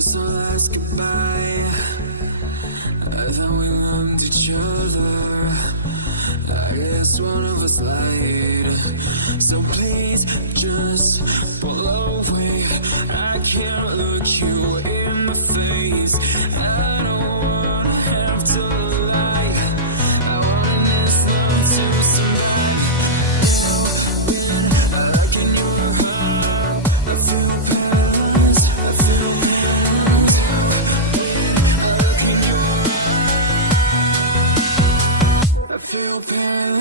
That's our last goodbye. I thought we loved each other. I guess one of us lied. So please just pull away. I can't look you in the face. I don't wanna have to lie. I want this love to survive. I can hear her. I feel paralyzed. I feel paralyzed. I feel paralyzed.